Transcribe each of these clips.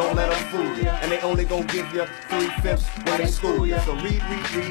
don't let them fool you. And they only gonna give you 3/5 when they school you. So read,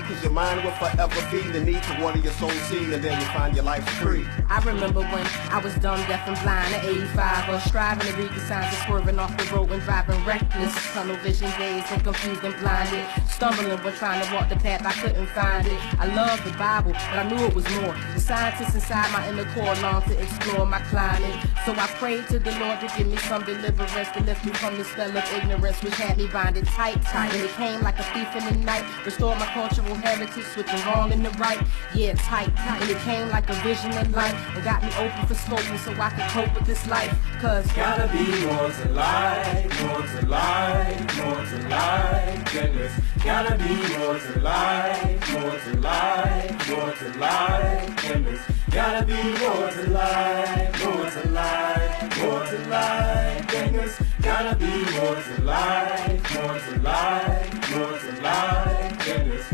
cause your mind will forever be the need to water your soul seed, and then you find your life free. I remember when I was dumb, deaf, and blind at 85, or striving to read the signs of swerving off the road and driving reckless. Tunnel vision days and confused and blinded, stumbling when trying to walk the path I couldn't find it. I loved the Bible, but I knew it was more. The scientists inside my inner core longed to explore my climate. So I prayed to the Lord to give me some deliverance, to lift me from the spell of ignorance, which had me binded tight. And it came like a thief in the night, restored my cultural heritage, switching wrong and the right. Yeah, tight. And it came like a vision of light, and got me open for scoping so I could cope with this life. Cause gotta be more to life, more to life, more to life than this. Gotta be more to life, more to life, more to life than this. Gotta be more to life, more to life, more to life than this. Gotta be more to life, more to life, more to life than this.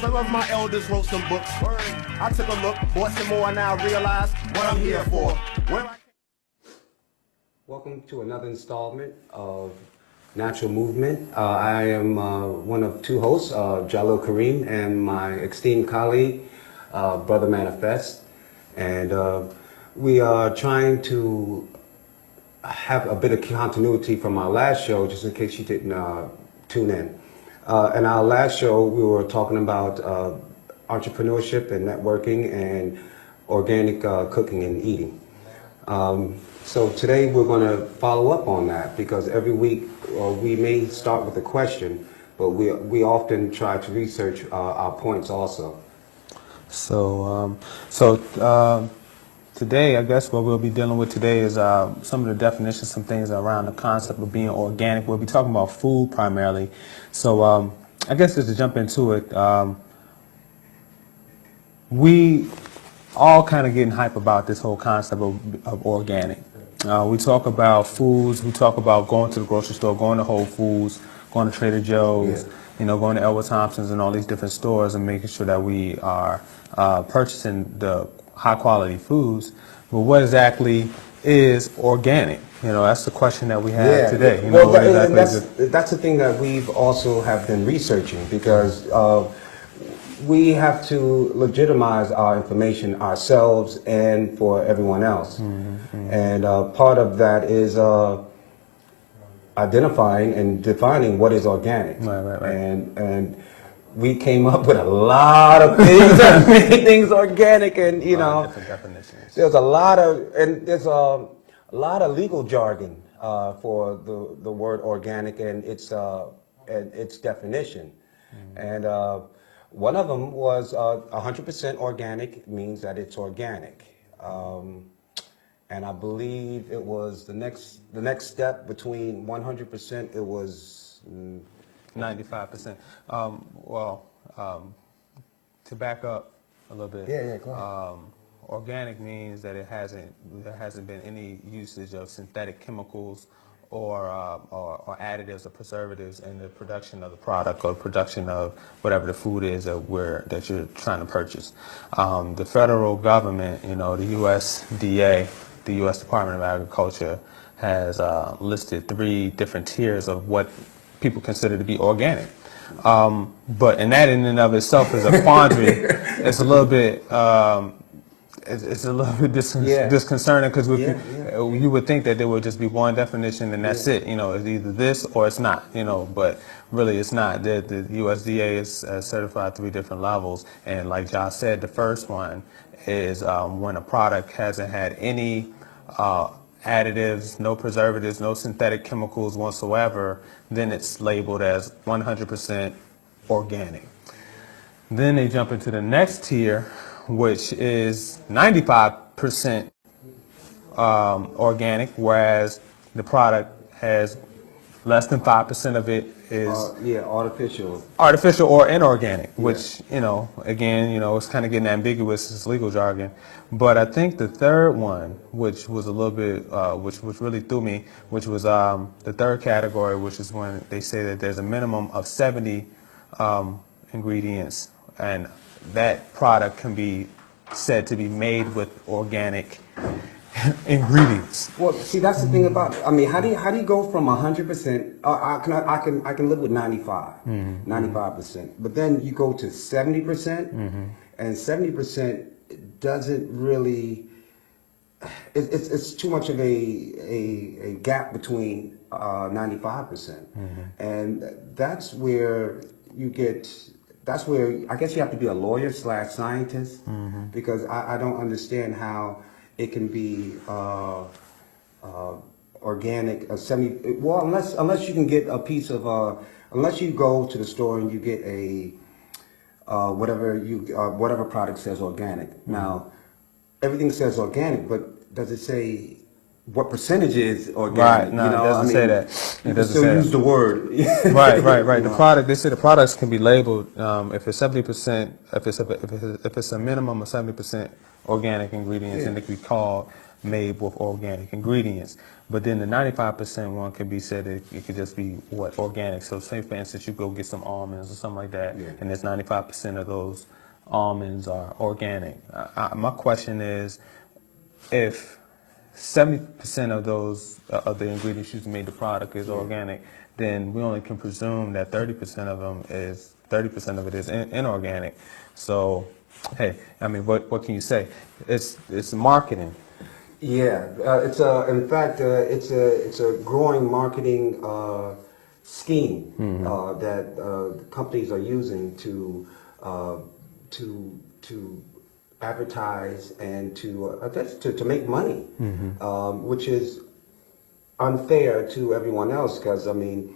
Some of my elders wrote some books. I took a look, bought some more, and now I realize what I'm here for. Welcome to another installment of Natural Movement. I am one of two hosts, Jahlil Karim, and my esteemed colleague, Brother Manifest. And we are trying to have a bit of continuity from our last show, just in case you didn't tune in. In our last show, we were talking about entrepreneurship and networking and organic cooking and eating. So today we're going to follow up on that, because every week we may start with a question, but we often try to research our points also. So today, I guess what we'll be dealing with today is some of the definitions, some things around the concept of being organic. We'll be talking about food primarily. So I guess just to jump into it, we all kind of getting hype about this whole concept of organic. We talk about foods, we talk about going to the grocery store, going to Whole Foods, going to Trader Joe's, you know, going to Elwood Thompson's and all these different stores, and making sure that we are purchasing the high quality foods. But what exactly is organic? You know, that's the question that we have today. You know, well, exactly that's the thing that we've also have been researching, because we have to legitimize our information ourselves and for everyone else. And part of that is identifying and defining what is organic. Right. And we came up with a lot of things that made things organic, and you know, different definitions. there's a lot of legal jargon for the word organic and its definition. And one of them was 100% organic means that it's organic. And I believe it was the next step between 100%, it was 95%. To back up a little bit. Go ahead. Organic means that there hasn't been any usage of synthetic chemicals or additives or preservatives in the production of the product or production of whatever the food is that you're trying to purchase. The federal government, you know, the USDA, the U.S. Department of Agriculture, has listed 3 different tiers of what people consider to be organic. But in that in and of itself is a quandary. It's a little bit disconcerting, because you would think that there would just be one definition and that's it. You know, it's either this or it's not. You know, but really it's not. The USDA is certified 3 different levels, and like Josh said, the first one is when a product hasn't had any additives, no preservatives, no synthetic chemicals whatsoever, then it's labeled as 100% organic. Then they jump into the next tier, which is 95% organic, whereas the product has less than 5% of it is artificial or inorganic, which, you know, again, you know, it's kind of getting ambiguous, it's legal jargon. But I think the third one, which was a little bit, which really threw me, which was the third category, which is when they say that there's a minimum of 70 ingredients, and that product can be said to be made with organic ingredients. Well, see, that's the thing about it. I mean, how do you go from 100%? I can live with 95%. But then you go to 70%, and 70% doesn't really. It's too much of a gap between 95%, and that's where you get. That's where I guess you have to be a lawyer / scientist, because I don't understand how it can be organic. 70. Well, unless you can get a piece of unless you go to the store and you get a whatever product says organic. Now, everything says organic, but does it say what percentage is organic? Right, no, it doesn't say that. It You can doesn't still say use that. the word. Right. The product, they say the products can be labeled if it's 70%, if it's a minimum of 70% organic ingredients, and it can be called made with organic ingredients. But then the 95% one could be said it could just be what organic. So say for instance you go get some almonds or something like that, and there's 95% of those almonds are organic. My question is, if 70% of those of the ingredients used to make the product is organic, then we only can presume that 30% of it is inorganic. So, hey, I mean, what can you say? It's marketing. Yeah, in fact it's a growing marketing scheme that companies are using to advertise and to make money, which is unfair to everyone else, because I mean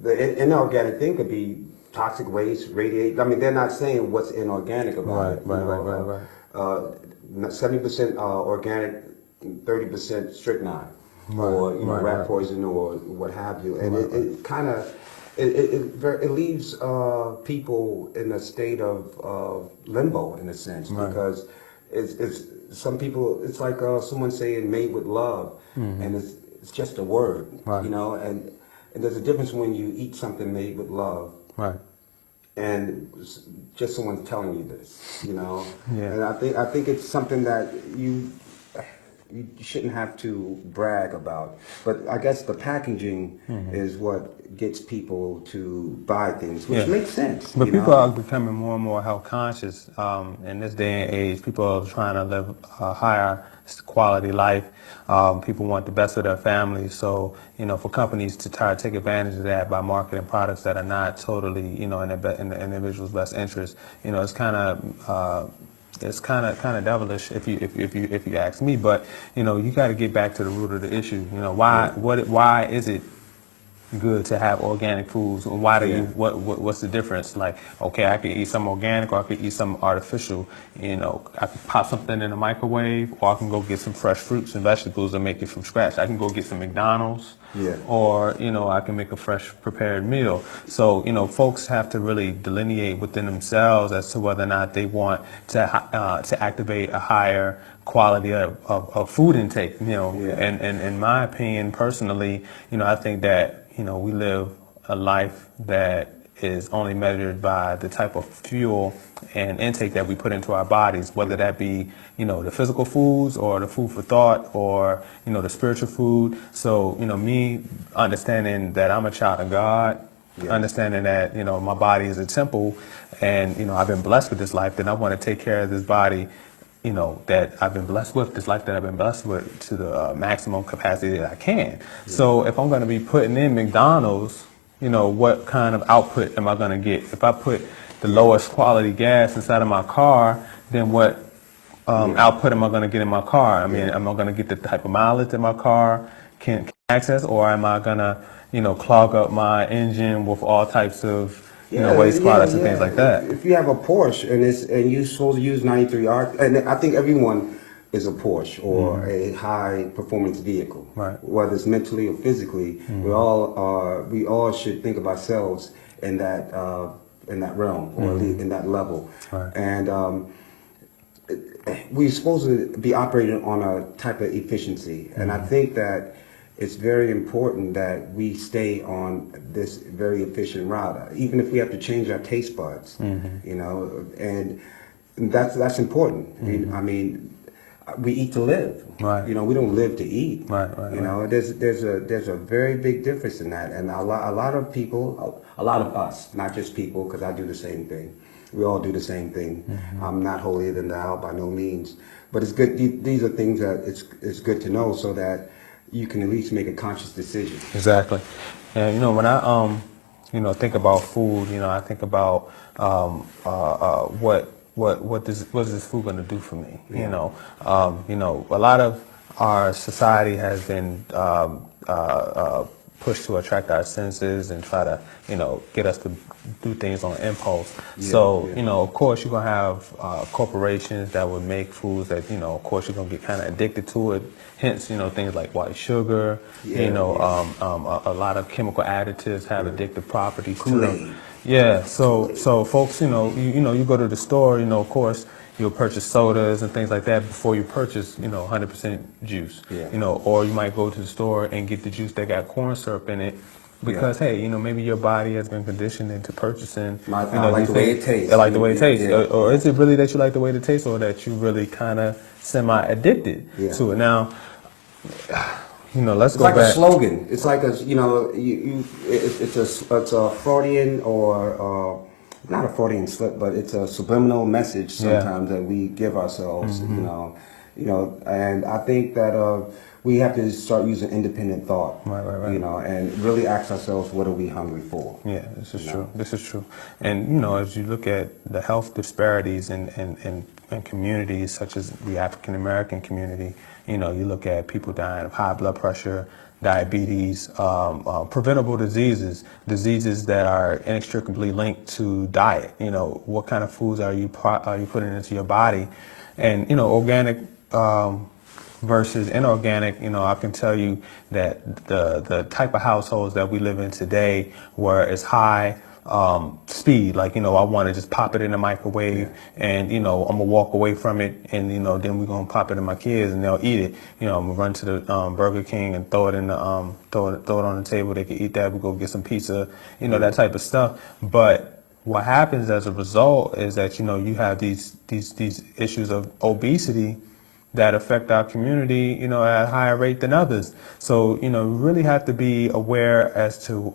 the inorganic thing could be toxic waste, radiate. I mean, they're not saying what's inorganic about it. Right. 70% organic, 30% strychnine, or rat poison, or what have you, and it kind of it leaves people in a state of limbo in a sense, because it's some people, it's like someone saying made with love, and it's just a word, you know, and there's a difference when you eat something made with love, and just someone telling you this, you know. And I think it's something that you shouldn't have to brag about. But I guess the packaging is what gets people to buy things, which makes sense. But people are becoming more and more health conscious in this day and age. People are trying to live a higher quality life. People want the best of their families. So, you know, for companies to try to take advantage of that by marketing products that are not totally, you know, in the individual's best interest, you know, it's kind of devilish if you ask me. But you know, you got to get back to the root of the issue. You know, why is it good to have organic foods? And why do you what's the difference? Like, okay, I could eat some organic, or I could eat some artificial. You know, I could pop something in the microwave, or I can go get some fresh fruits and vegetables and make it from scratch. I can go get some McDonald's, or you know, I can make a fresh prepared meal. So you know, folks have to really delineate within themselves as to whether or not they want to activate a higher quality of food intake. You know, and in my opinion, personally, you know, I think that, you know, we live a life that is only measured by the type of fuel and intake that we put into our bodies, whether that be, you know, the physical foods or the food for thought, or, you know, the spiritual food. So, you know, me understanding that I'm a child of God, understanding that, you know, my body is a temple, and, you know, I've been blessed with this life, then I want to take care of this body, you know, that I've been blessed with, this life that I've been blessed with, to the maximum capacity that I can. So if I'm going to be putting in McDonald's, you know, what kind of output am I going to get? If I put the lowest quality gas inside of my car, then what output am I going to get in my car? I mean, am I going to get the type of mileage that my car can access, or am I going to, you know, clog up my engine with all types of, you know, waste products and things like that? If you have a Porsche and you're supposed to use 93R, and I think everyone is a Porsche or a high performance vehicle, whether it's mentally or physically. We all should think of ourselves in that realm, or at least in that level. And we're supposed to be operating on a type of efficiency, and I think that it's very important that we stay on this very efficient route, even if we have to change our taste buds, you know, and that's important. I mean, we eat to live. Right. You know, we don't live to eat. Right. You know, there's a very big difference in that, and a lot of people, a lot of us, not just people, because I do the same thing. We all do the same thing. I'm not holier than thou by no means, but it's good. These are things that it's good to know so that you can at least make a conscious decision. Exactly. And you know, when I think about food, you know, I think about what is this food going to do for me? Yeah. You know, a lot of our society has been pushed to attract our senses and try to, you know, get us to do things on impulse. So, you know, of course you're going to have corporations that would make foods that, you know, of course you're going to get kind of addicted to it. Hence, you know, things like white sugar, a lot of chemical additives have addictive properties to them. Yeah, so folks, you know, you go to the store, you know, of course, you'll purchase sodas and things like that before you purchase, you know, 100% juice. Yeah. You know, or you might go to the store and get the juice that got corn syrup in it because, hey, you know, maybe your body has been conditioned into purchasing. I You know, like the way it tastes. I like the way it tastes. Yeah. Or is it really that you like the way it tastes, or that you really kind of semi-addicted to it? Now, you know, let's It's go like back. a slogan. It's like a, you know, it's a Freudian or not a Freudian slip, but it's a subliminal message sometimes that we give ourselves. You know, and I think that we have to start using independent thought. Right. You know, and really ask ourselves, what are we hungry for? Yeah, this is true. This is true. And, you know, as you look at the health disparities in communities such as the African American community, you know, you look at people dying of high blood pressure, diabetes, preventable diseases that are inextricably linked to diet. You know, what kind of foods are you putting into your body? And, you know, organic versus inorganic, you know, I can tell you that the type of households that we live in today, where it's high speed, like, you know, I want to just pop it in the microwave and, you know, I'm gonna walk away from it, and, you know, then we're gonna pop it in my kids and they'll eat it. You know, I'm gonna run to the Burger King and throw it in the throw it on the table. They can eat that. We go get some pizza, you know, that type of stuff. But what happens as a result is that, you know, you have these issues of obesity that affect our community, you know, at a higher rate than others. So, you know, we really have to be aware as to,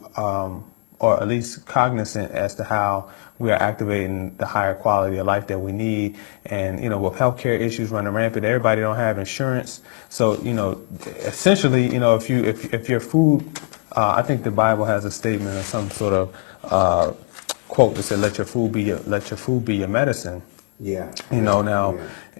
or at least cognizant as to how we are activating the higher quality of life that we need. And, you know, with healthcare issues running rampant, everybody don't have insurance. So, you know, essentially, you know, if your food, I think the Bible has a statement or some sort of quote that said, "Let your food be your medicine." Yeah. You know, now,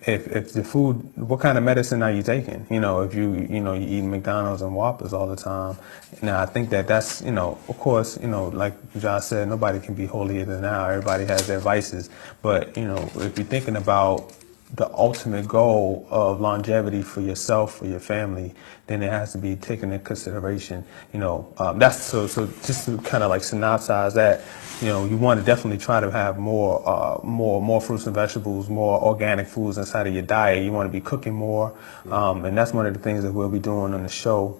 if the food, what kind of medicine are you taking? You know, if you eat McDonald's and Whoppers all the time. Now, I think that's, you know, of course, you know, like Josh said, nobody can be holier than thou. Everybody has their vices. But, you know, if you're thinking about the ultimate goal of longevity for yourself, for your family, then it has to be taken into consideration. You know, that's so just to kind of like synopsize that, you know, you want to definitely try to have more fruits and vegetables, more organic foods inside of your diet. You want to be cooking more, and that's one of the things that we'll be doing on the show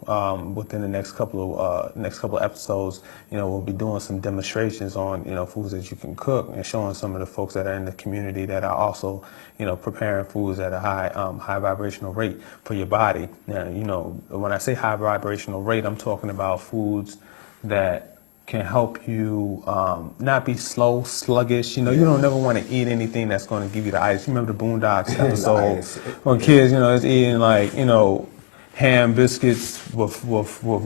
within the next couple of episodes. You know, we'll be doing some demonstrations on, you know, foods that you can cook, and showing some of the folks that are in the community that are also, you know, preparing foods at a high vibrational rate for your body. Now, you know, when I say high vibrational rate, I'm talking about foods that can help you not be slow, sluggish. You know, you don't never want to eat anything that's going to give you the itis. You remember the Boondocks episode when kids, you know, is eating like, you know, ham biscuits with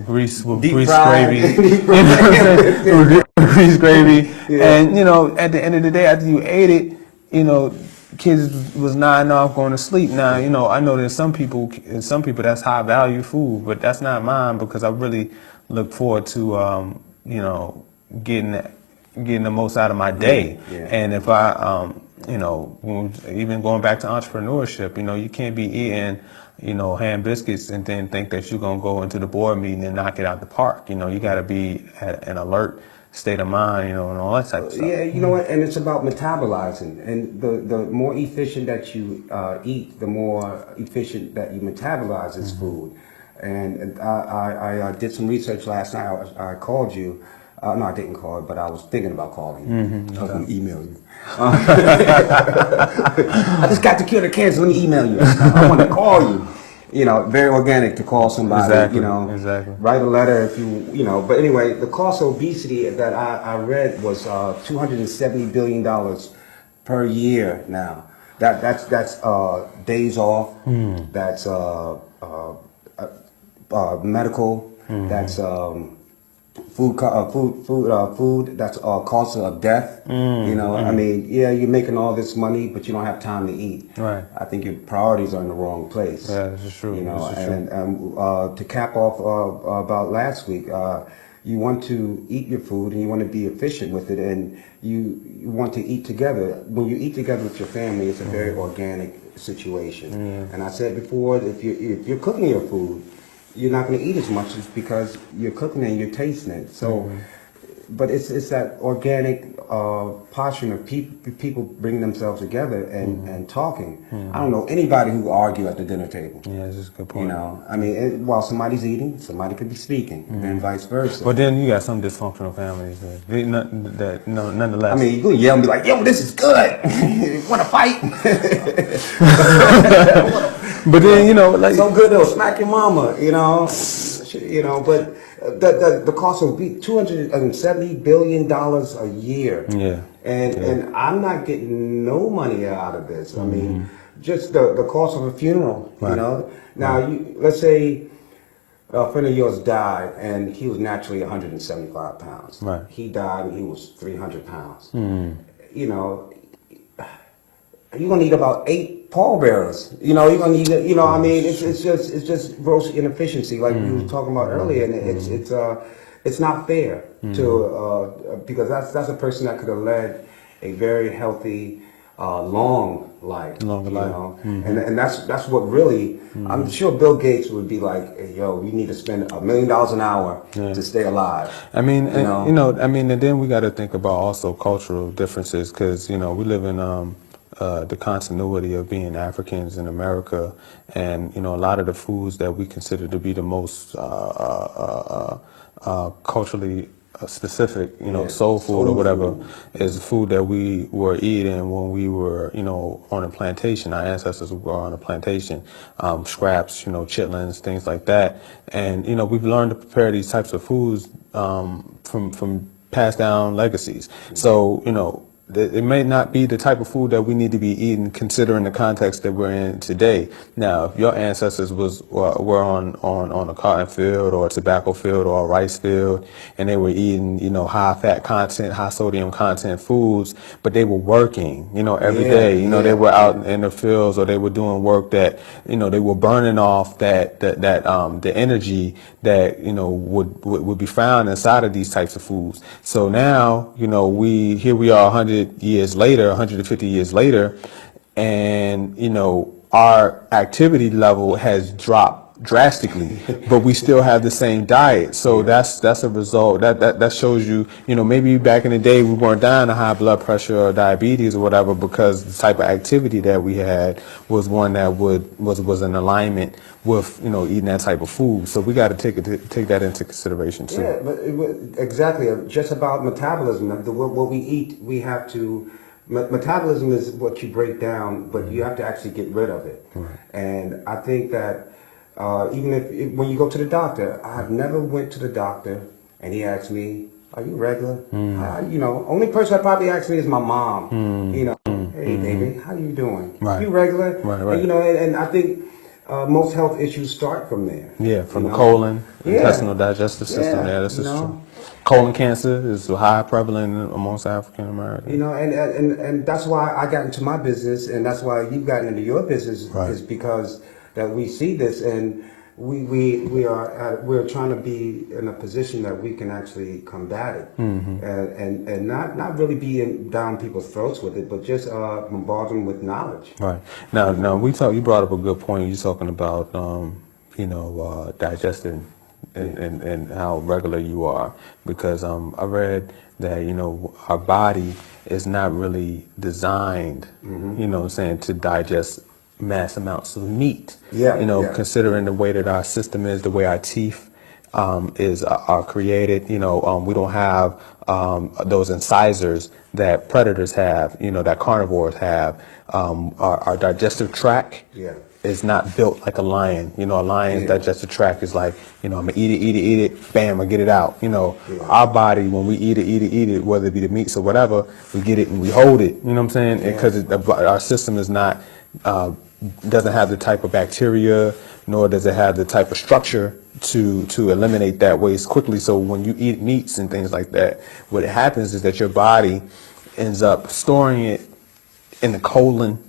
grease gravy. You know what I'm saying? Grease gravy. And, you know, at the end of the day, after you ate it, you know, kids was nodding off, going to sleep. Now, you know, I know there's some people that's high value food, but that's not mine, because I really look forward to you know, getting the most out of my day. And if I you know, even going back to entrepreneurship, you know, you can't be eating, you know, ham biscuits and then think that you're gonna go into the board meeting and knock it out the park. You know, you got to be at an alert state of mind, you know, and all that type of stuff. Yeah, you know what, and it's about metabolizing, and the more efficient that you eat, the more efficient that you metabolize this food. And I did some research last night. I called you No, I didn't call, but I was thinking about calling you. I was going to email you. I just got the cure to cancer. Let me email you. I want to call you. You know, very organic to call somebody. Exactly, You know, exactly. write a letter if you know. But anyway, the cost of obesity that I read was $270 billion per year now. That's days off. That's medical. That's food. That's cost of death. You know, I mean, yeah, you're making all this money, but you don't have time to eat. Right. I think your priorities are in the wrong place. Yeah, this is true. You know, This is true. and to cap off about last week, you want to eat your food and you want to be efficient with it, and you want to eat together. When you eat together with your family, it's a very organic situation. And I said before, if you're cooking your food, you're not going to eat as much just because you're cooking it and you're tasting it. So, but it's that organic posturing of people bringing themselves together and talking. I don't know anybody who argue at the dinner table. Yeah, that's a good point. You know, I mean, while somebody's eating, somebody could be speaking, and vice versa. But then you got some dysfunctional families nonetheless. I mean, you can yell and be like, "Yo, this is good. Want to fight?" but then, you know, like, So good though, smack your mama, you know. But the cost will be $270 billion a year. Yeah. And I'm not getting no money out of this. I mean, just the cost of a funeral, you know. Now, let's say a friend of yours died and he was naturally 175 pounds. Right. He died and he was 300 pounds. You know, you're gonna need about 8 pallbearers. You know, you're gonna need, you know, I mean, it's just gross inefficiency, like we were talking about earlier, and it's not fair to because that's a person that could have led a very healthy, long life. Longer life. Know? And that's what really. I'm sure Bill Gates would be like, hey, yo, you need to spend $1 million an hour to stay alive. I mean, you know? and then we got to think about also cultural differences, because you know we live in the continuity of being Africans in America, and you know a lot of the foods that we consider to be the most culturally specific, you know, soul food or whatever, is food that we were eating when we were, you know, on a plantation. Our ancestors were on a plantation, scraps, you know, chitlins, things like that. And you know, we've learned to prepare these types of foods from passed down legacies. So you know, it may not be the type of food that we need to be eating considering the context that we're in today. Now, if your ancestors were on a cotton field or a tobacco field or a rice field, and they were eating, you know, high fat content, high sodium content foods, but they were working, you know, every day. You know, they were out in the fields, or they were doing work that, you know, they were burning off the energy that, you know, would be found inside of these types of foods. So now, you know, here we are 100 years later, 150 years later, and, you know, our activity level has dropped drastically, but we still have the same diet. So that's a result. That shows you, you know, maybe back in the day we weren't dying of high blood pressure or diabetes or whatever, because the type of activity that we had was one that was in alignment with, you know, eating that type of food. So we got to take that into consideration too. Yeah, but exactly. Just about metabolism. What we eat, we have to. Metabolism is what you break down, but you have to actually get rid of it. Right. And I think that even if when you go to the doctor, I've never went to the doctor and he asked me, "Are you regular?" You know, only person that probably asked me is my mom. You know, "Hey, baby, how you doing? Right. You regular?" Right. And, you know, and I think most health issues start from there. Yeah, from the know? colon, intestinal digestive system. Yeah, Yeah, this is know? true. Colon cancer is high prevalent amongst African Americans. You know, and that's why I got into my business, and that's why you've gotten into your business, is because that we see this, and we're trying to be in a position that we can actually combat it, and not really be down people's throats with it, but just bombard them with knowledge. Right. Now you brought up a good point. You're talking about digesting and how regular you are, because I read that, you know, our body is not really designed, you know what I'm saying, to digest mass amounts of meat. Yeah, You know, yeah. considering the way that our system is, the way our teeth is are created. We don't have those incisors that predators have. That carnivores have. Our digestive tract is not built like a lion. A lion's digestive tract is like, I'm gonna eat it, bam, I get it out. Our body, when we eat it, whether it be the meats or whatever, we get it and we hold it. You know what I'm saying? Because our system is not, doesn't have the type of bacteria, nor does it have the type of structure to eliminate that waste quickly. So when you eat meats and things like that, what happens is that your body ends up storing it in the colon,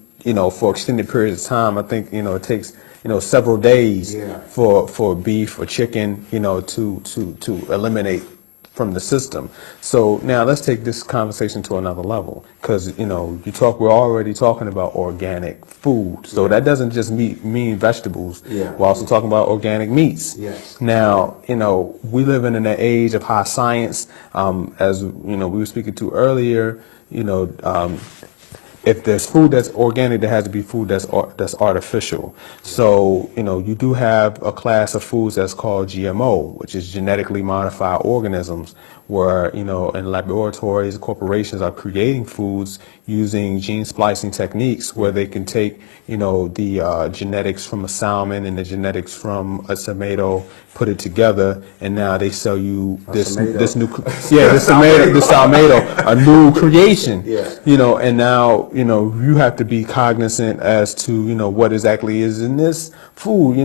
for extended periods of time. I think, it takes, several days for beef or chicken, to eliminate from the system. So now let's take this conversation to another level, because, we're already talking about organic food. So that doesn't just mean vegetables. We're also talking about organic meats. Now, we live in an age of high science, as, we were speaking to earlier, if there's food that's organic, there has to be food that's artificial. So, you do have a class of foods that's called GMO, which is genetically modified organisms, where, in laboratories, corporations are creating foods using gene splicing techniques where they can take, the genetics from a salmon and the genetics from a tomato, put it together, and now they sell you this new, this tomato, a new creation, and now, you have to be cognizant as to, what exactly is in this food,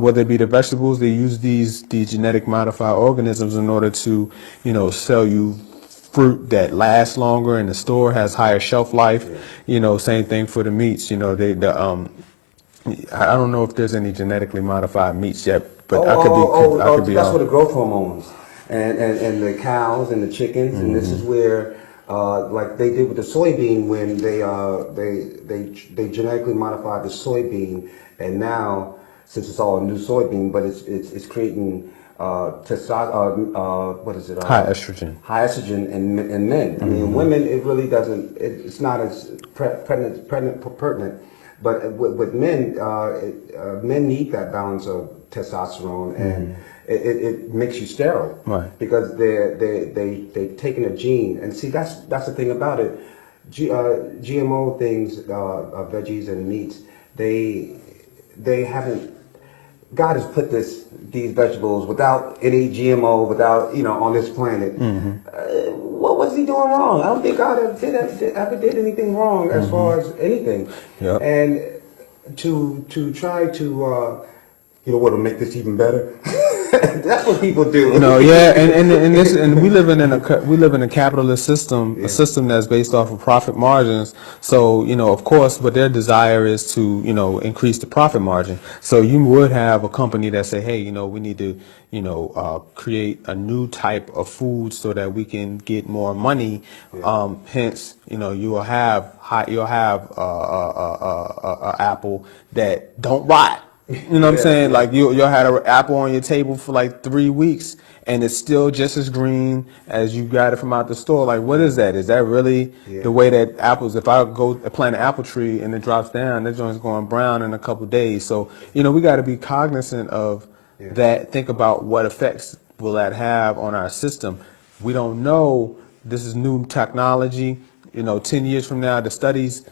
whether it be the vegetables, they use these genetic modified organisms in order to, sell you fruit that lasts longer and the store has higher shelf life. Same thing for the meats. I don't know if there's any genetically modified meats yet, but I could be that's for the growth hormones and the cows and the chickens, and this is where like they did with the soybean, when they genetically modified the soybean, and now, since it's all a new soybean, but it's creating testosterone, what is it? High estrogen. High estrogen in men. I mean, women, it really doesn't. It's not as pertinent. But with men, men need that balance of testosterone, and it makes you sterile, right? Because they've taken a gene, and see, that's the thing about it. GMO things, veggies and meats, they haven't. God has put these vegetables without any GMO, without, on this planet. What was he doing wrong? I don't think God ever did anything wrong as far as anything. And to try to, what will make this even better? That's what people do. And we live in a capitalist system, a system that's based off of profit margins. So, of course, what their desire is to, increase the profit margin. So you would have a company that say, hey, we need to, create a new type of food so that we can get more money. Hence, you'll have a apple that don't rot. You know what I'm saying? Like you'll have an apple on your table for like 3 weeks and it's still just as green as you got it from out the store. Like, what is that? Is that really the way that apples, if I go plant an apple tree and it drops down, that joint's going brown in a couple of days. So, we got to be cognizant of that. Think about what effects will that have on our system. We don't know. This is new technology. 10 years from now, the studies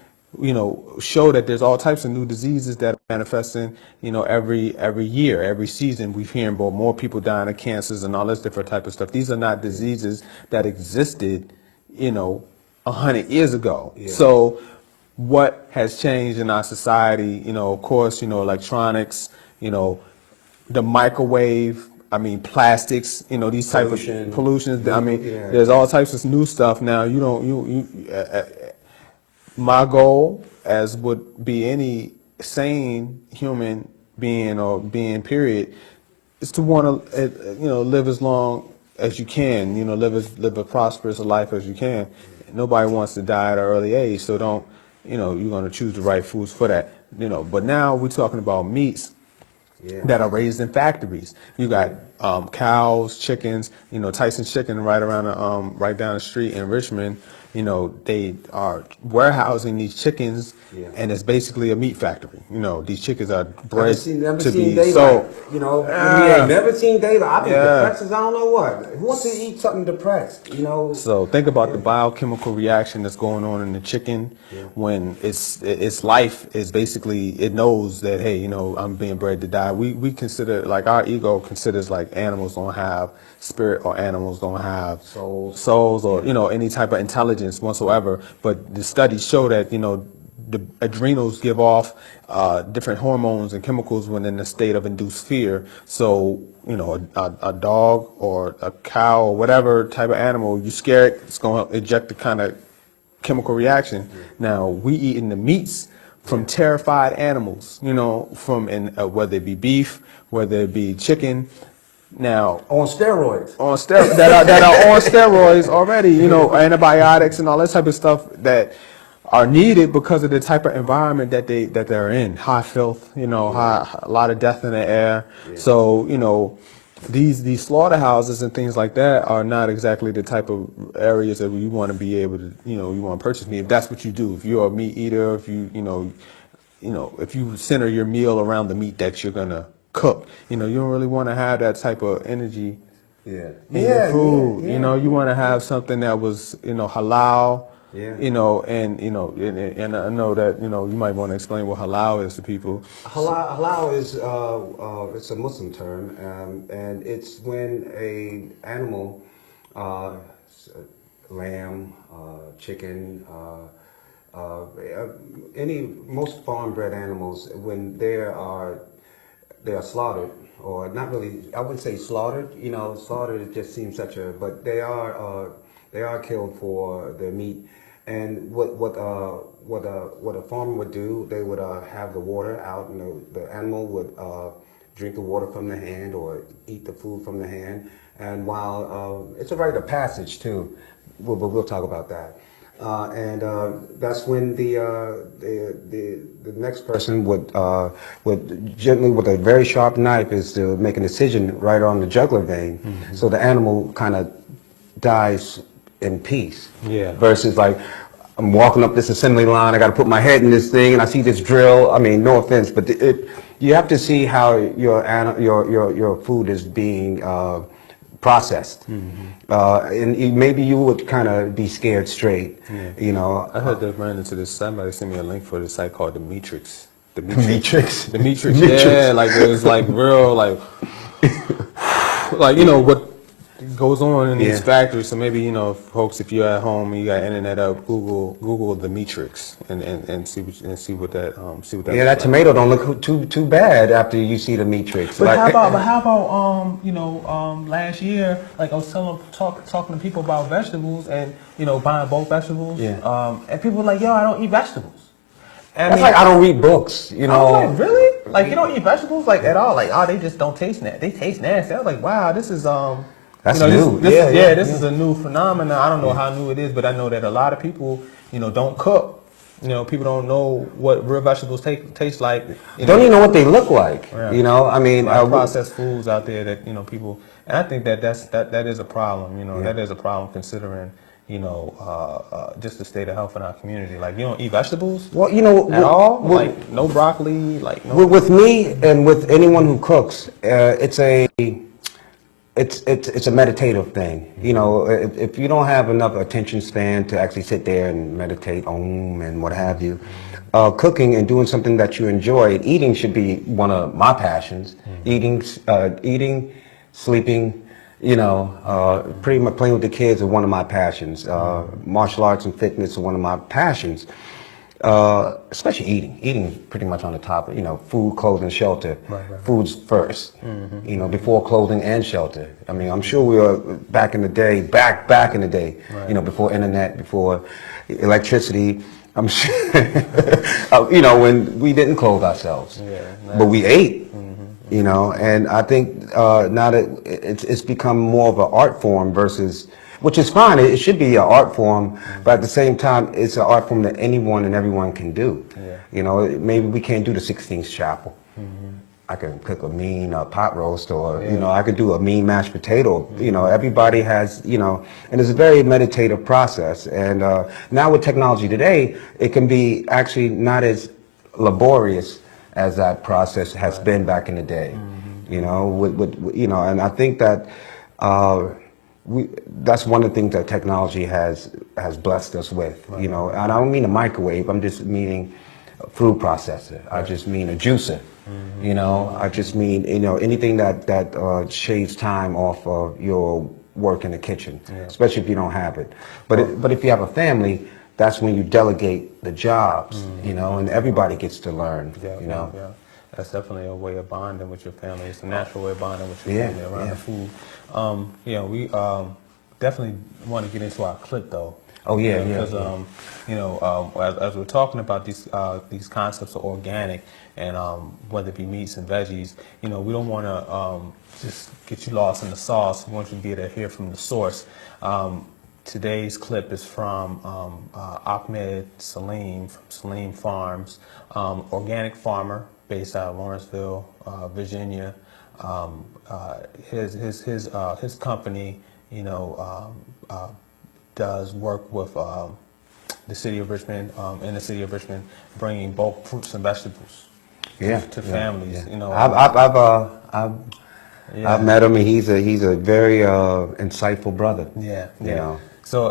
show that there's all types of new diseases that are manifesting, every year, every season. We're hearing about more people dying of cancers and all this different type of stuff. These are not diseases that existed, 100 years ago. So what has changed in our society, of course, electronics, the microwave, plastics, these type of pollutions. There's all types of new stuff now. My goal, as would be any sane human being or being period, is to want to live as long as you can, live a prosperous life as you can. Nobody wants to die at an early age, so don't, you're going to choose the right foods for that. But now we're talking about meats that are raised in factories. You got cows, chickens, Tyson Chicken right down the street in Richmond. you know, they are warehousing these chickens, Yeah. and it's basically a meat factory. You know, these chickens are Never bred seen to be daylight. sold. You know, we Yeah. ain't never seen daylight. I've been Yeah. depressed as I don't know what. Who wants to eat something depressed? You know. So think about the biochemical reaction that's going on in the chicken when its life is basically, it knows that, hey, you know, I'm being bred to die. We consider, like, our ego considers like animals don't have spirit, or animals don't have souls or, you know, any type of intelligence whatsoever. But the studies show that, you know, the adrenals give off different hormones and chemicals when in a state of induced fear. So, you know, a dog or a cow or whatever type of animal, you scare it, it's going to eject the kind of chemical reaction. Now, we eating the meats from terrified animals, you know, from whether it be beef, whether it be chicken. Now, On steroids. that are on steroids already, you know, antibiotics and all that type of stuff that are needed because of the type of environment that they're in. High filth, you know, a lot of death in the air. So, you know, these slaughterhouses and things like that are not exactly the type of areas that you want to be able to, you know, you want to purchase meat. If that's what you do, if you're a meat eater, if you know, if you center your meal around the meat that you're gonna cook, you know, you don't really want to have that type of energy in your food. You know, you want to have something that was, you know, halal. You know, and you know, and I know that, you know, you might want to explain what halal is to people. Halal is it's a Muslim term, and it's when a animal, lamb, chicken, most farm-bred animals, when they are slaughtered, or not really, I wouldn't say slaughtered. You know, slaughtered, it just seems such a, but they are killed for their meat. And what a farmer would do, they would have the water out, and the animal would drink the water from the hand or eat the food from the hand. And while it's a rite of passage too, but we'll talk about that. And that's when the next person would gently, with a very sharp knife, is to make an incision right on the jugular vein, so the animal kind of dies in peace. Versus like, I'm walking up this assembly line, I got to put my head in this thing, and I see this drill. I mean, no offense, but you have to see how your food is being processed. And maybe you would kind of be scared straight. You know. I heard they ran into this. Somebody sent me a link for this site called the Matrix. The Matrix. The Matrix. Yeah, like it was like real, like you know what goes on in these factories. So maybe, you know, folks, if you're at home and you got internet up, Google the Matrix and see what that. Yeah, that tomato don't look too bad after you see the Matrix. But how about you know, last year, like I was talking to people about vegetables and, you know, buying bulk vegetables. And people were like, yo, I don't eat vegetables. And that's like, I don't read books, you know. I was like, really? Like, you don't eat vegetables, like, at all? Like, oh, they just don't taste nasty. They taste nasty. I was like, wow, this is that's you know, new. This is a new phenomenon. I don't know how new it is, but I know that a lot of people, you know, don't cook. You know, people don't know what real vegetables taste like. Don't even know what they look like. You know, I mean, processed foods out there that, you know, people, and I think that is a problem. You know, that is a problem considering, you know, just the state of health in our community. Like, you don't eat vegetables? Well, you know, at all? Like, no broccoli? Like, no. With me and with anyone who cooks, it's a meditative thing. You know, if you don't have enough attention span to actually sit there and meditate and what have you, cooking and doing something that you enjoy, eating should be one of my passions. Eating, sleeping, you know, pretty much playing with the kids are one of my passions. Martial arts and fitness are one of my passions. Especially eating pretty much on the top, you know, food, clothing, shelter. Food's first, you know, before clothing and shelter. I mean, I'm sure we were back in the day, back in the day, you know, before internet, before electricity. I'm sure, you know, when we didn't clothe ourselves, but we ate. You know, and I think now that it's become more of an art form versus, which is fine, it should be an art form, but at the same time, it's an art form that anyone and everyone can do. You know, maybe we can't do the 16th Chapel. I can cook a mean pot roast, or you know, I could do a mean mashed potato. You know, everybody has, you know, and it's a very meditative process. And now with technology today, it can be actually not as laborious as that process has been back in the day. You know, with you know, and I think that that's one of the things that technology has blessed us with. You know, and I don't mean a microwave. I'm just meaning a food processor. I just mean a juicer. You know, I just mean, you know, anything that shaves time off of your work in the kitchen, especially if you don't have it. But if you have a family, that's when you delegate the jobs, you know, and everybody gets to learn, you know. That's definitely a way of bonding with your family. It's a natural way of bonding with your family around the food. You know, we definitely want to get into our clip, though. Oh, yeah, Because, you know, as we're talking about these concepts of organic, and whether it be meats and veggies, you know, we don't want to just get you lost in the sauce. We want you to be able to hear from the source. Today's clip is from Ahmed Salim from Salim Farms, organic farmer based out of Lawrenceville, Virginia. His company, you know, does work with the city of Richmond, in the city of Richmond, bringing bulk fruits and vegetables to families. You know, I've met him, and he's a very insightful brother. You know. So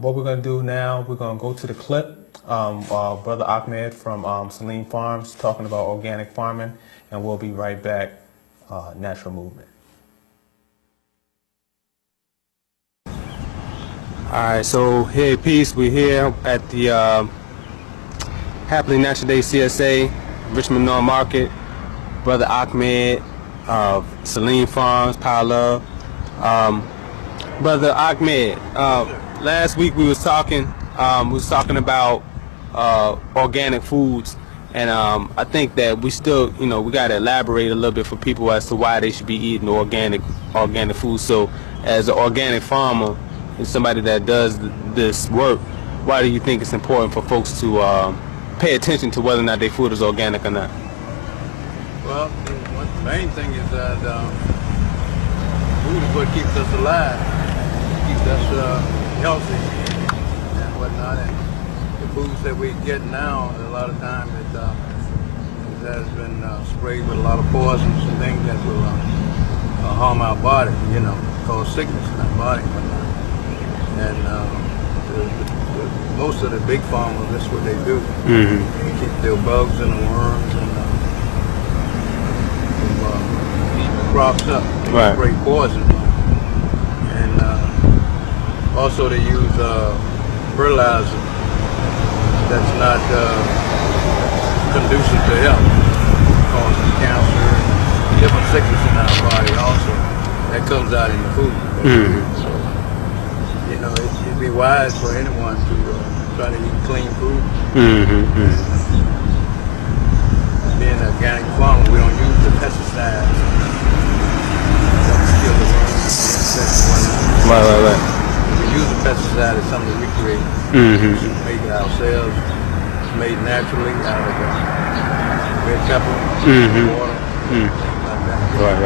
what we're gonna do now, we're gonna go to the clip. Brother Ahmed from Salim Farms talking about organic farming, and we'll be right back. Natural Movement. All right, so here, peace. We're here at the Happily Natural Day CSA, Richmond North Market. Brother Ahmed of Salim Farms, Power Love. Brother Ahmed, last week we was talking about organic foods, and I think that we still, you know, we got to elaborate a little bit for people as to why they should be eating organic food. So, as an organic farmer and somebody that does this work, why do you think it's important for folks to pay attention to whether or not their food is organic or not? Well, the main thing is that food is what keeps us alive, keeps us healthy and whatnot. And the foods that we get now, a lot of times it has been sprayed with a lot of poisons and things that will harm our body, you know, cause sickness in our body and whatnot. And most of the big farmers, that's what they do. They keep their bugs and the worms and keep the crops up. They spray poison. And also they use fertilizer that's not conducive to health, causing cancer and different sickness in our body also. That comes out in the food. So, you know, it'd be wise for anyone to try to eat clean food. Being an organic farmer, we don't use the pesticides that kill the worms. Right. We use the pesticide as something we create. We make it ourselves. It's made naturally out of red pepper, water, things like that. Right.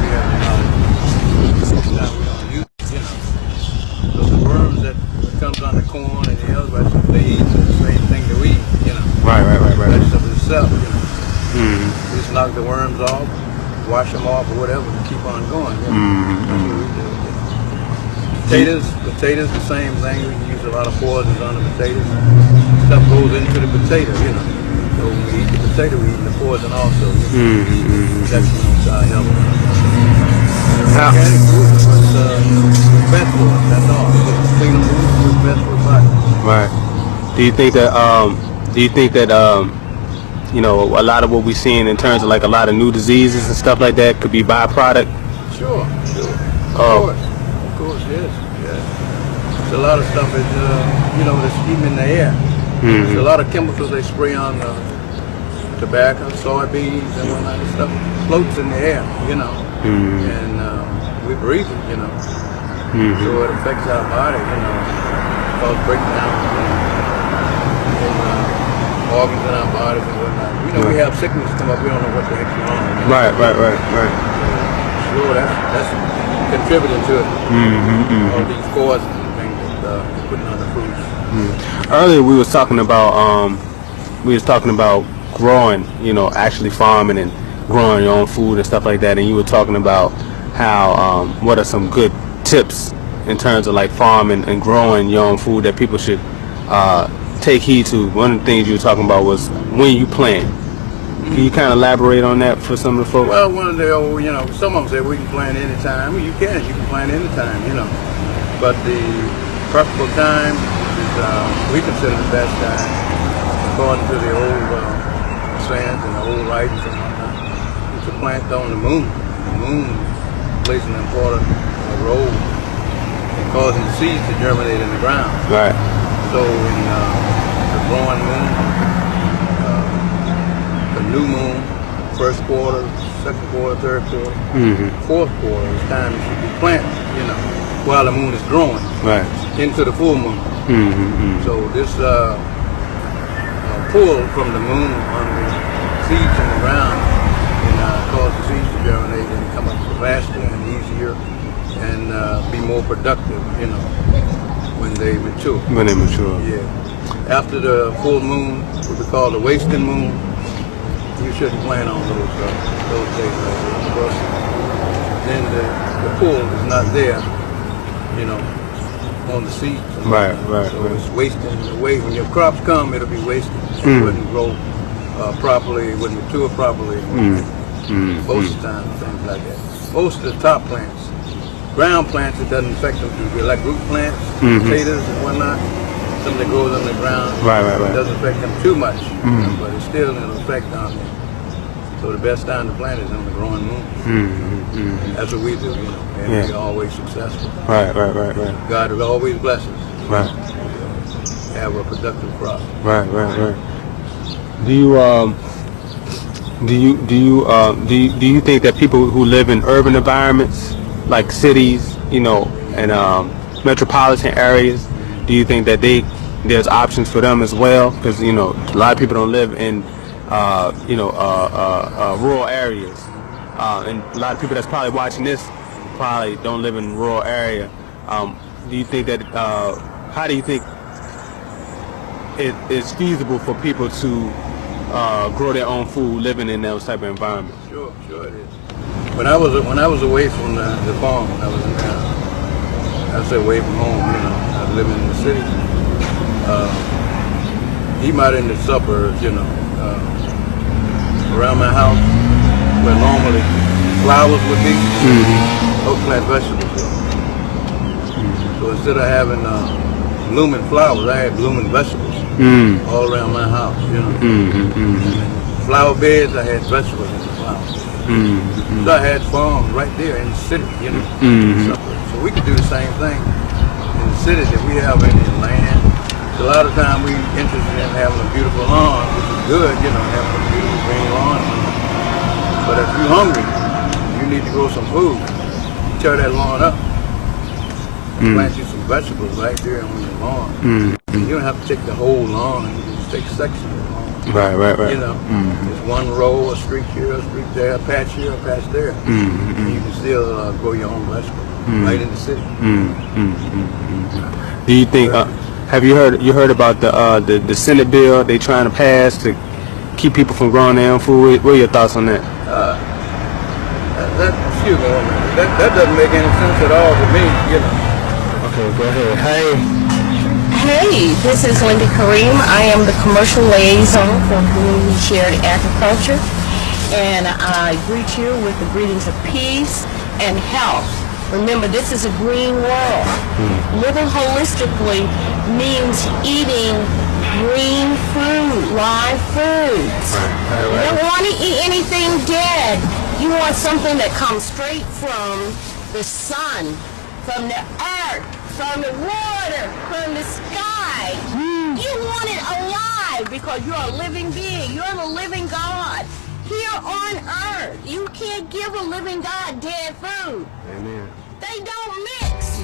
We have now we don't use it, you know. So the worms that comes on the corn and the other vegetables, they eat the same thing that we eat, you know. Right. Vegetables itself, you know. We just knock the worms off, wash them off or whatever, and keep on going. You know? That's what we do. Potatoes, the same thing. We can use a lot of poisons on the potatoes. Stuff goes into the potato, you know. So when we eat the potato, we eat the poison also. That's our health. Organic food is what's best for us. That's all. Clean food is best for the body. Right. Do you think that you know, a lot of what we're seeing in terms of like a lot of new diseases and stuff like that could be byproduct? Sure. Of course, yes. There's a lot of stuff that, you know, that's even in the air. There's a lot of chemicals they spray on tobacco, soybeans, and whatnot. This stuff floats in the air, you know. And we breathe it, you know. So it affects our body, you know. Cause breakdown, you know, in organs in our bodies and whatnot. You know, we have sickness come up, we don't know what the heck's wrong. You know? Right. Sure, that's contributing to it. All these causes and things that you're putting on the foods. Earlier we was talking about growing, you know, actually farming and growing your own food and stuff like that, and you were talking about how what are some good tips in terms of like farming and growing your own food that people should take heed to. One of the things you were talking about was when you plant. Can you kind of elaborate on that for some of the folks? Well, one of the old, you know, some of them say we can plant anytime. You can plant anytime, you know. But the preferable time is, we consider the best time, according to the old sayings and the old writings and whatnot, is to plant on the moon. The moon plays an important role in causing the seeds to germinate in the ground. Right. So in the growing moon, the new moon, first quarter, second quarter, third quarter, fourth quarter is time you should be planting, you know, while the moon is growing into the full moon. So this pull from the moon on the seeds in the ground can cause the seeds to germinate and come up faster and easier and be more productive, you know, when they mature. Yeah. After the full moon, what we call the wasting moon, you shouldn't plan on those days like that, because then the pull is not there, you know, on the seeds. Right. So it's wasting away. When your crops come, it'll be wasted. It wouldn't grow properly, it wouldn't mature properly. Most of the time, things like that. Most of the top plants, ground plants, it doesn't affect them too good. Like root plants, potatoes and whatnot, something that grows on the ground. It doesn't affect them too much, but it's still an effect on them. So the best time to plant is on the growing moon. That's what we do, you know, and we're always successful. Right. God will always bless us. Right. Have a productive crop. Right. Do you think that people who live in urban environments, like cities, you know, and metropolitan areas, do you think that there's options for them as well? Because, you know, a lot of people don't live in rural areas, and a lot of people that's probably watching this probably don't live in a rural area. Do you think that? How do you think it is feasible for people to grow their own food living in those type of environments? Sure it is. When I was away from the farm, I was away from home, you know, I was living in the city. Even out in the suburbs, you know, around my house, where normally flowers would be, I would plant vegetables. So instead of having blooming flowers, I had blooming vegetables all around my house, you know. Flower beds, I had vegetables in the flowers. So I had farms right there in the city, you know. So we could do the same thing in the city that we have in the land. A lot of times we interested in having a beautiful lawn, which is good, you know, having a beautiful green lawn. But if you're hungry, you need to grow some food. Tear that lawn up. Plant you some vegetables right there on your lawn. You don't have to take the whole lawn, you just take sections of the lawn. Right. You know, it's one row, a streak here, a streak there, a patch here, a patch there. And you can still grow your own vegetables right in the city. Do you think? Have you heard about the Senate bill they trying to pass to keep people from growing their own food? What are your thoughts on that? Excuse me, that doesn't make any sense at all to me, you know. Okay, go ahead. Hey, this is Linda Karim. I am the commercial liaison for Community Shared Agriculture, and I greet you with the greetings of peace and health. Remember, this is a green world. Living holistically means eating green food, live foods. You don't want to eat anything dead. You want something that comes straight from the sun, from the earth, from the water, from the sky. You want it alive because you're a living being. You're the living God here on earth. You can't give a living God dead food. Amen. They don't mix.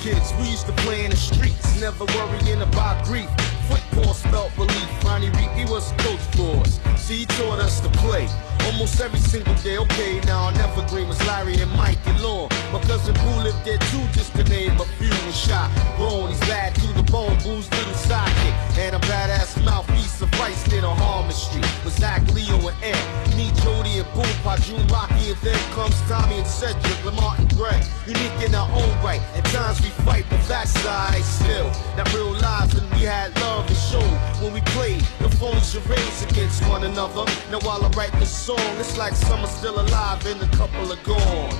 kids, we used to play in the streets, never worrying about grief. Football spelt relief. Ronnie Reed, he was a coach for us. See, he taught us to play almost every single day. Okay, now on Evergreen was Larry and Mike and Law. My cousin Boo lived there too, just to name a few. Was shot, grown, he's bad to the bone. Boo's little sidekick and a badass mouthpiece of Vice near the Harmon Street. With Zach, Leo, and Ed. Me, Jody, and Boo, Pajun, Rocky, and then comes Tommy and Cedric, Lamar and Greg. Unique in our own right. At times we fight, but that's side still. Not real lives, and we had love and show when we played the phony charades against one another. Now while I write this song, it's like some are still alive and a couple are gone.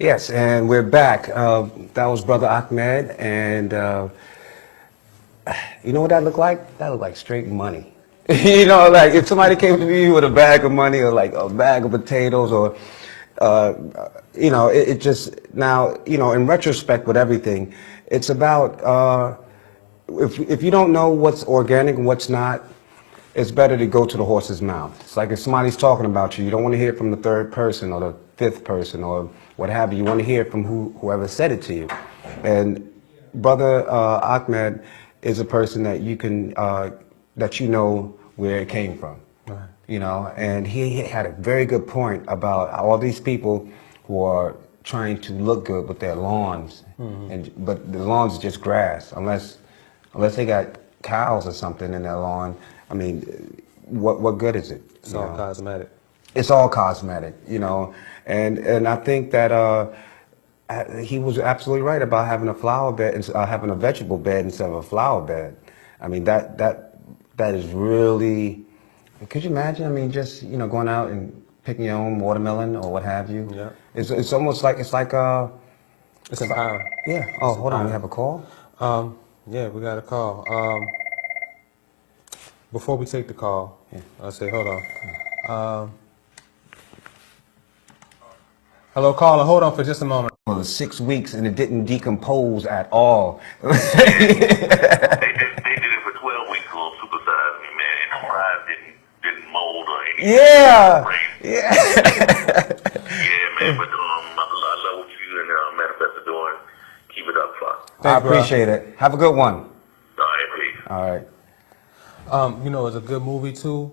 Yes, and we're back. That was Brother Ahmed, and you know what that looked like? That looked like straight money. You know, like if somebody came to me with a bag of money or like a bag of potatoes or, you know, it just, now, you know, in retrospect with everything, it's about, if you don't know what's organic and what's not, it's better to go to the horse's mouth. It's like if somebody's talking about you, you don't want to hear it from the third person or the fifth person or what have you. You want to hear it from whoever said it to you. And Brother Ahmed is a person that you can, that you know where it came from. Right. You know, and he had a very good point about all these people who are trying to look good with their lawns, but the lawns is just grass, unless they got cows or something in their lawn. I mean, what good is it? It's all cosmetic. It's all cosmetic, you know, and I think that he was absolutely right about having a flower bed and having a vegetable bed instead of a flower bed. I mean, that is really. Could you imagine? I mean, just, you know, going out and picking your own watermelon or what have you. Yeah. It's almost like it's empowering. Yeah. Oh, hold on. We have a call. Yeah, we got a call. Before we take the call, I'll say, hold on. Hello, caller. Hold on for just a moment. For 6 weeks and it didn't decompose at all. They did it for 12 weeks on Supersize Me, man. And the fries didn't mold or anything. Yeah. Yeah, man. But I love what you and Manifest are doing. Keep it up, Fox. I appreciate it. Have a good one. All right, peace. All right. You know, it's a good movie too.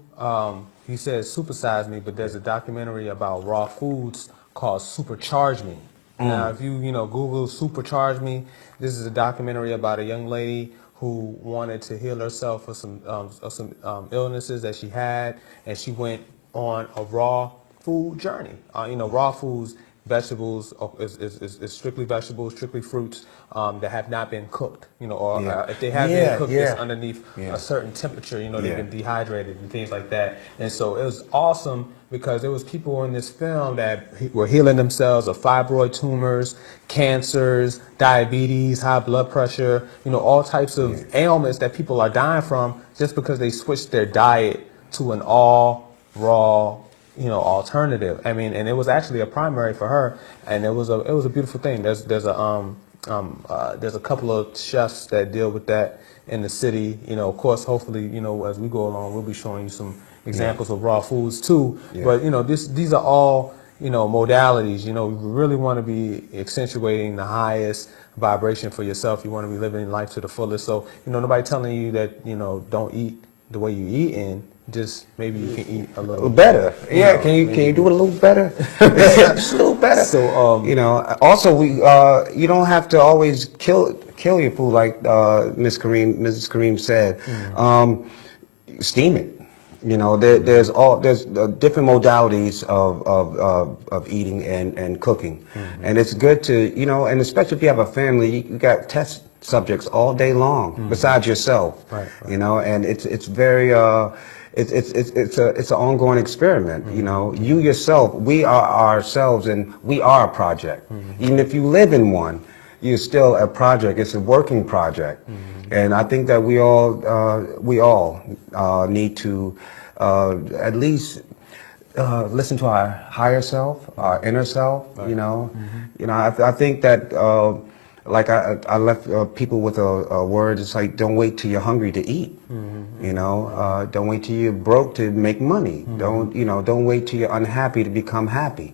He says Supersize Me, but there's a documentary about raw foods called Supercharge Me. Now, if you Google Supercharge Me, this is a documentary about a young lady who wanted to heal herself of some illnesses that she had, and she went on a raw food journey. Raw foods, vegetables is strictly vegetables, strictly fruits that have not been cooked. If they have been cooked, it's underneath a certain temperature. They've been dehydrated and things like that. And so it was awesome because there was people in this film that were healing themselves of fibroid tumors, cancers, diabetes, high blood pressure, all types of ailments that people are dying from just because they switched their diet to an all raw alternative. I mean, and it was actually a primary for her, and it was a beautiful thing. There's a couple of chefs that deal with that in the city. Of course, hopefully, as we go along, we'll be showing you some examples of raw foods too. But these are all modalities. We really want to be accentuating the highest vibration for yourself. You want to be living life to the fullest. So nobody telling you that don't eat the way you eat in. Just maybe you can eat a little better. Yeah, can you do it a little better? Just a little better. So also you don't have to always kill your food like Mrs. Karim said. Steam it. There's different modalities of eating and cooking, and it's good to and especially if you have a family, you got test subjects all day long besides yourself. Right. And it's very. It's an ongoing experiment. You yourself, we are ourselves, and we are a project. Even if you live in one, you're still a project. It's a working project. And I think that we all need to at least listen to our higher self, our inner self. I think that like I left people with a word. It's like, don't wait till you're hungry to eat. Don't wait till you're broke to make money. Don't wait till you're unhappy to become happy.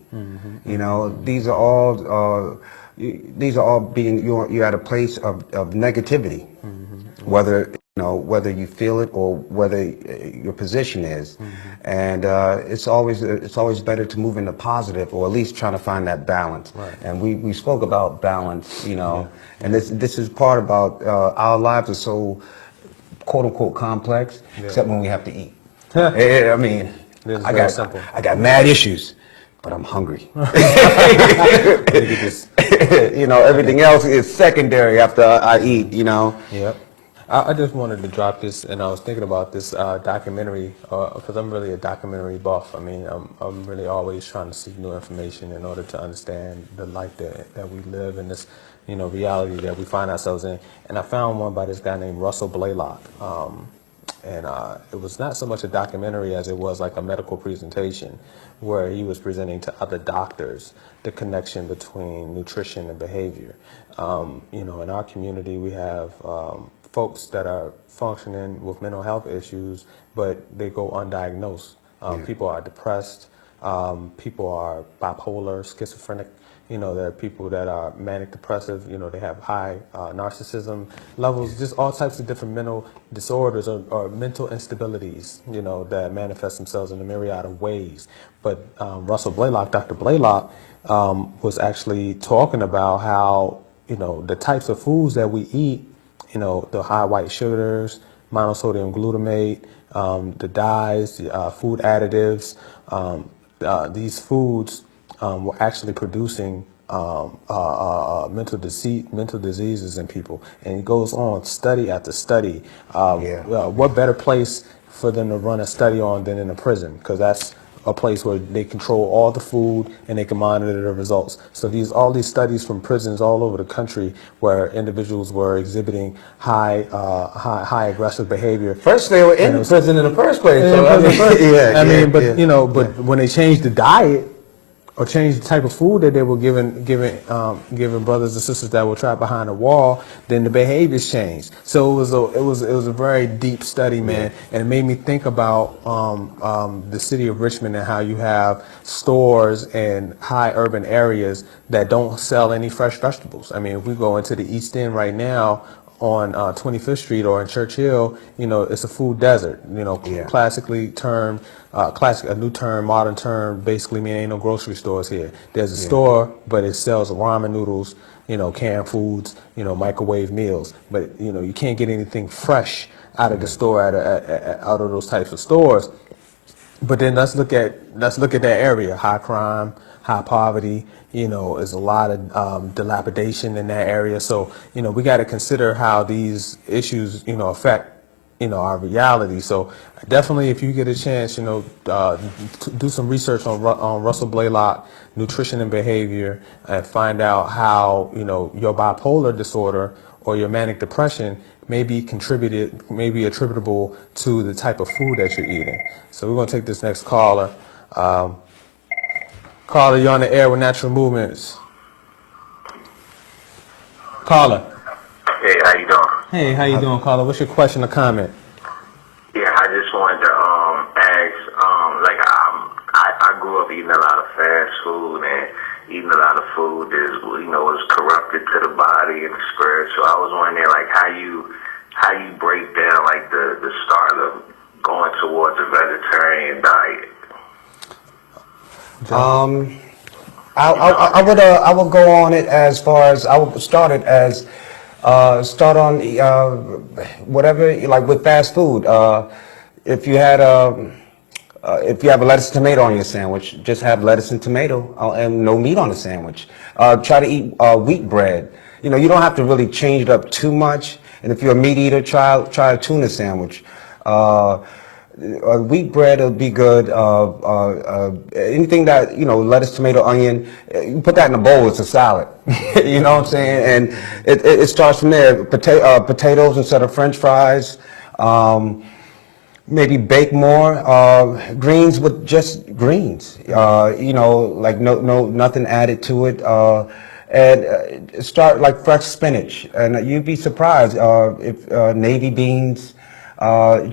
These are all being you're at a place of negativity, whether you feel it or whether your position is, and it's always better to move into positive, or at least trying to find that balance. Right. And we spoke about balance, and this is part about our lives are so quote unquote complex, except when we have to eat. I mean, I got mad issues, but I'm hungry. Everything else is secondary after I eat. Yep. I just wanted to drop this, and I was thinking about this documentary, because I'm really a documentary buff. I mean, I'm really always trying to seek new information in order to understand the life that we live in, this, reality that we find ourselves in. And I found one by this guy named Russell Blaylock. And it was not so much a documentary as it was like a medical presentation where he was presenting to other doctors the connection between nutrition and behavior. In our community, we have folks that are functioning with mental health issues, but they go undiagnosed. People are depressed, people are bipolar, schizophrenic. There are people that are manic depressive, they have high narcissism levels, just all types of different mental disorders or mental instabilities, that manifest themselves in a myriad of ways. But Russell Blaylock, Dr. Blaylock, was actually talking about how, the types of foods that we eat, the high white sugars, monosodium glutamate, the dyes, food additives, these foods were actually producing mental diseases in people. And it goes on study after study. What better place for them to run a study on than in a prison? Because that's a place where they control all the food and they can monitor the results. So all these studies from prisons all over the country where individuals were exhibiting high aggressive behavior. First, they were in prison in the first place. But when they changed the diet, or change the type of food that they were giving brothers and sisters that were trapped behind a wall, then the behaviors changed. So it was a very deep study, man, and it made me think about the city of Richmond and how you have stores in high urban areas that don't sell any fresh vegetables. I mean, if we go into the East End right now, on 25th Street or in Churchill, it's a food desert. Classically termed, a new term, modern term, basically meaning ain't no grocery stores here. There's a store, but it sells ramen noodles, canned foods, microwave meals. But you can't get anything fresh out of the store out of those types of stores. But then let's look at that area: high crime, high poverty. There's a lot of dilapidation in that area. So, we got to consider how these issues, affect, our reality. So definitely, if you get a chance, do some research on Russell Blaylock, nutrition and behavior, and find out how, your bipolar disorder or your manic depression may be attributable to the type of food that you're eating. So we're going to take this next caller. Caller, you're on the air with Natural Movements. Caller. Hey, how you doing? Hey, how you doing, caller? What's your question or comment? Yeah, I just wanted to ask, I grew up eating a lot of fast food and eating a lot of food that was corrupted to the body and the spirit. So I was wondering, how you break down the start of going towards a vegetarian diet. I would go on it as far as I would start it as start on whatever, like with fast food. If you have a lettuce and tomato on your sandwich, just have lettuce and tomato and no meat on the sandwich. Try to eat wheat bread. You don't have to really change it up too much. And if you're a meat eater, try a tuna sandwich. wheat bread will be good. Anything that, lettuce, tomato, onion, you put that in a bowl, it's a salad. You know what I'm saying? And it starts from there. Potatoes instead of French fries. Maybe bake more greens with just greens. Like nothing added to it. And start like fresh spinach, and you'd be surprised if navy beans. I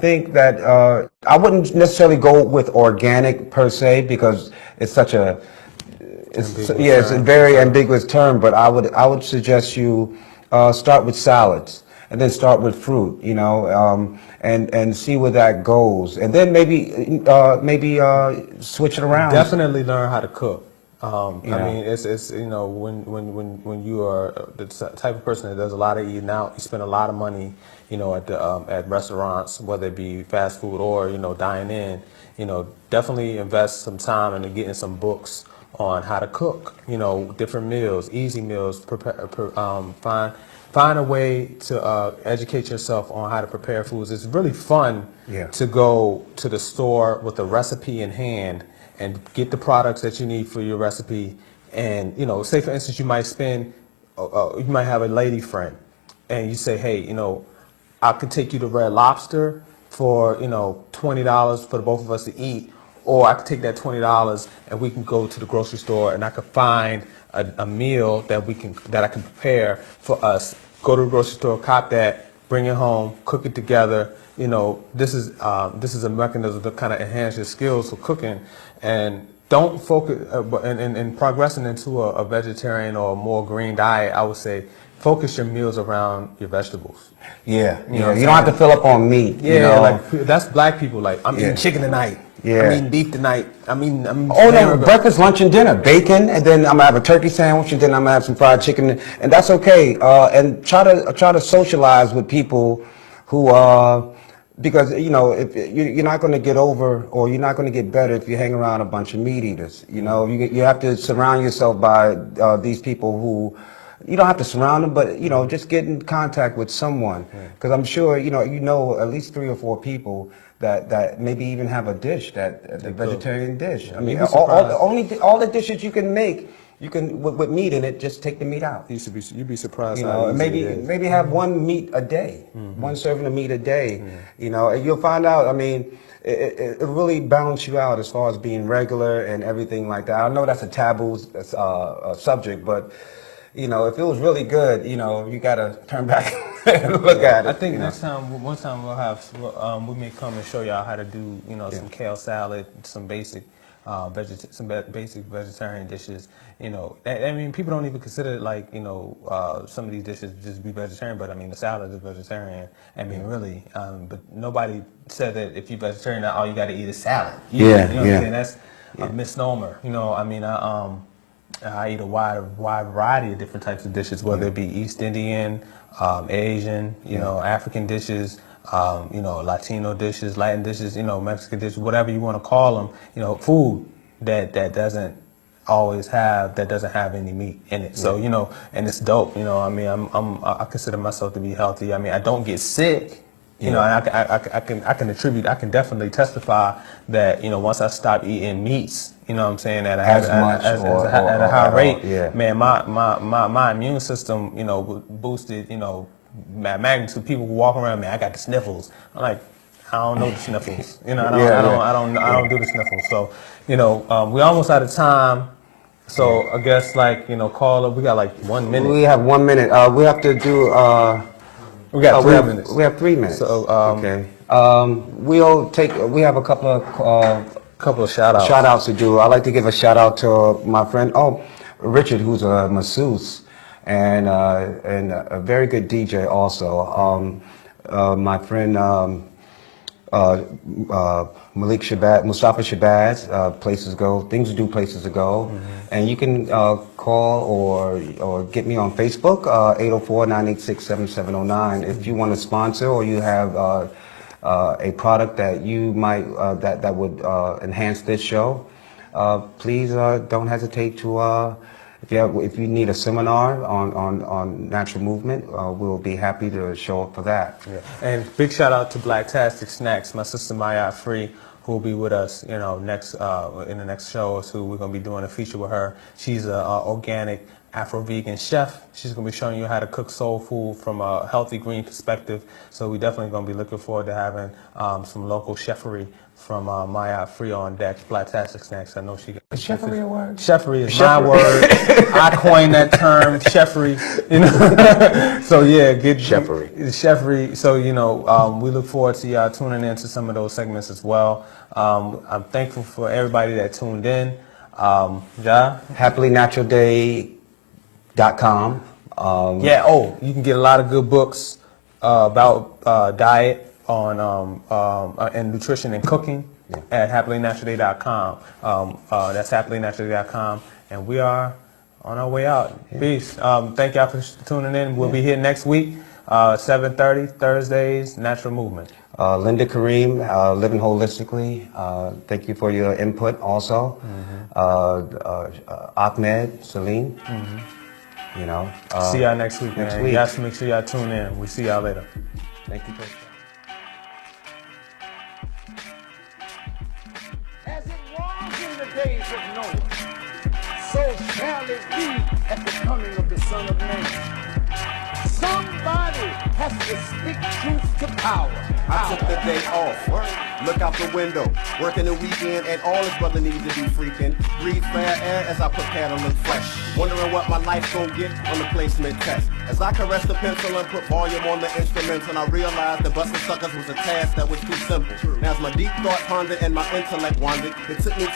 think that I wouldn't necessarily go with organic per se because it's such a it's a very ambiguous term. But I would suggest you start with salads and then start with fruit. And see where that goes, and then maybe switch it around. Definitely learn how to cook. I mean, it's when you are the type of person that does a lot of eating out, you spend a lot of money, at restaurants, whether it be fast food or dine in. Definitely invest some time into getting some books on how to cook. Different meals, easy meals. Find a way to educate yourself on how to prepare foods. It's really fun to go to the store with a recipe in hand and get the products that you need for your recipe. And say for instance, you might have a lady friend, and you say, hey, I could take you to Red Lobster for $20 for the both of us to eat, or I could take that $20 and we can go to the grocery store and I could find a meal that I can prepare for us. Go to the grocery store, cop that, bring it home, cook it together. This is a mechanism to kind of enhance your skills for cooking, and don't focus. In progressing into a vegetarian or a more green diet, I would say focus your meals around your vegetables. Yeah, you don't have to fill up on meat. Yeah, like that's black people. Like I'm eating chicken tonight. Yeah. I'm eating beef tonight. I'm no, breakfast, lunch, and dinner, bacon, and then I'm gonna have a turkey sandwich, and then I'm gonna have some fried chicken, and that's okay. And try to socialize with people who because if you're not going to get over, or you're not going to get better if you hang around a bunch of meat eaters. You have to surround yourself by these people who. You don't have to surround them, but just get in contact with someone, because I'm sure at least 3 or 4 people that maybe even have a dish the vegetarian dish. I mean, all the dishes you can make, you can with meat in it. Just take the meat out. You'd be surprised. Maybe have one meat a day, one serving of meat a day. And you'll find out. I mean. It really balances you out as far as being regular and everything like that. I know that's a taboo subject, but if it was really good, you gotta turn back and look at it. I think one time we may come and show y'all how to do, some kale salad, some basic basic vegetarian dishes. I mean, people don't even consider like, some of these dishes just be vegetarian, but I mean, the salad is vegetarian. I mean, really, but nobody said that if you're vegetarian, that all you got to eat is salad. You know what I'm saying? That's a misnomer. I mean, I eat a wide variety of different types of dishes, whether it be East Indian, Asian, African dishes, Latino dishes, Latin dishes, Mexican dishes, whatever you want to call them, food that doesn't have any meat in it. So, and it's dope, I mean, I consider myself to be healthy. I mean, I don't get sick. And I can definitely testify that, once I stop eating meats, what I'm saying, at a high rate, man, my immune system, boosted, magnitude. People walk around, man, I got the sniffles. I'm like, I don't know the sniffles. I don't do the sniffles. So, we almost out of time. So I guess call up. We got 1 minute. We have 1 minute. We have to do. We got 3 minutes. We have 3 minutes. So okay. We have a couple of shout outs. Shout outs to do. I'd like to give a shout out to my friend Richard, who's a masseuse and a very good DJ also. My friend Mustafa Shabazz, Places to Go, Things to Do, Places to Go. And you can call or get me on Facebook, 804-986-7709. If you want to sponsor or you have a product that you might that would enhance this show, please don't hesitate to if you need a seminar on natural movement, we'll be happy to show up for that. Yeah. And big shout out to Blacktastic Snacks, my sister Maya Free, who will be with us, next in the next show or two. We're gonna be doing a feature with her. She's a organic Afro-vegan chef. She's gonna be showing you how to cook soul food from a healthy green perspective. So we definitely gonna be looking forward to having some local chefery from Maya Free on deck. Blacktastic Snacks. I know she. Is chefery a word? Chefery is my word. I coined that term, chefery. So yeah, get Chefery. Chefery. So we look forward to y'all tuning in to some of those segments as well. I'm thankful for everybody that tuned in. Ja? Happily.naturalday.com. You can get a lot of good books about diet and nutrition and cooking at HappilyNaturalDay.com. That's HappilyNaturalDay.com, and we are on our way out. Peace. Thank y'all for tuning in. We'll be here next week, 7:30 Thursdays. Natural Movement. Linda Karim, Living Holistically. Thank you for your input also. Ahmed, Celine. See y'all next week, man. Next week. Y'all make sure y'all tune in. We see y'all later. Thank you, Coach. As it was in the days of Noah, so shall it be at the coming of the Son of Man. Somebody has to speak truth to power. I took the day off. Look out the window. Working the weekend and all his brother needs to be freaking. Breathe fair air as I prepare to look fresh. Wondering what my life's gonna get on the placement test. As I caress the pencil and put volume on the instruments, and I realized that busting suckers was a task that was too simple. Now as my deep thought pondered and my intellect wandered, it took me to